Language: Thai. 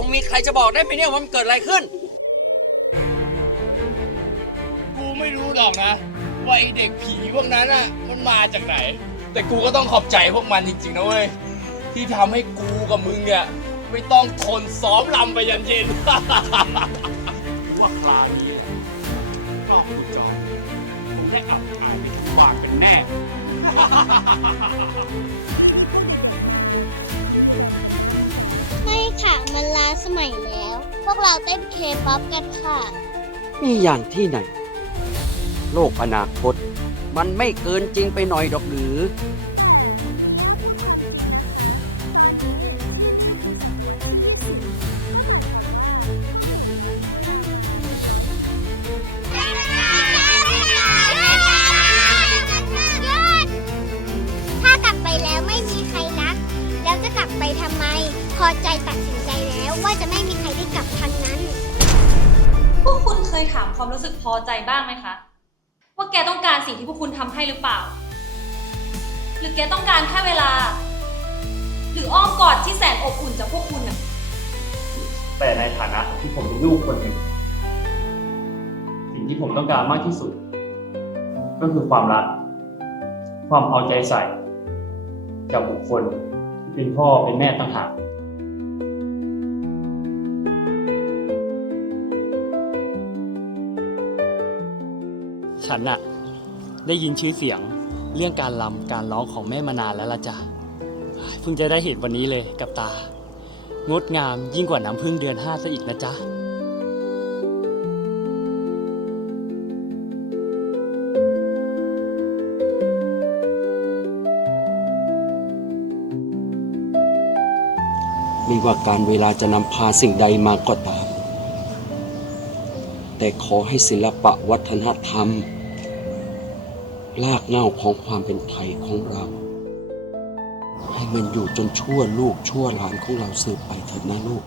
รจะบอกได้ไหมเนี่ยว่ามันเกิดอะไรขึ้น กูไม่รู้หรอกนะว่าไอเด็กผีพวกนั้นอะ มันมาจากไหน แต่กูก็ต้องขอบใจพวกมันจริงๆนะเว้ยที่ทำให้กูกับมึงเนี่ยไม่ต้องทนซ้อมลำไปยันเย็น ว่าคราวนี้กล้องวงจรผมได้อับอายไปทุกบางกันแน่ สมัยแล้ว พวกเราเต้นเคป๊อปกันค่ะนี่อย่างที่ไหน โลกอนาคต มันไม่เกินจริงไปหน่อยดอกหรือ ถ้ากลับไปแล้วไม่มีใครรัก แล้วจะกลับไปทำไม พอใจตัดสิน ใจแล้วว่าจะไม่มีใครได้กลับทางนั้น พวกคุณเคยถามความรู้สึกพอใจบ้างไหมคะ ว่าแกต้องการสิ่งที่พวกคุณทำให้หรือเปล่า หรือแกต้องการแค่เวลา หรืออ้อมกอดที่แสนอบอุ่นจากพวกคุณอะแต่ในฐานะที่ผมเป็นลูกคนหนึ่งสิ่งที่ผมต้องการมากที่สุด ก็คือความรัก ความเอาใจใส่จากบุคคลที่เป็นพ่อเป็นแม่ต่างหาก ฉันอะได้ยินชื่อเสียงเรื่องการลำการร้องของแม่มานานแล้วละจ้ะเพิ่งจะได้เห็นวันนี้เลยกับตา งดงามยิ่งกว่าน้ำพึ่งเดือนห้าซะอีกนะจ๊ะไม่ว่าการเวลาจะนำพาสิ่งใดมาก็ตาม แต่ขอให้ศิลปะวัฒนธรรม ลากเง่าของความเป็นไทยของเรา ให้มันอยู่จนชั่วลูกชั่วหลานของเราสืบไปเถิดนะลูก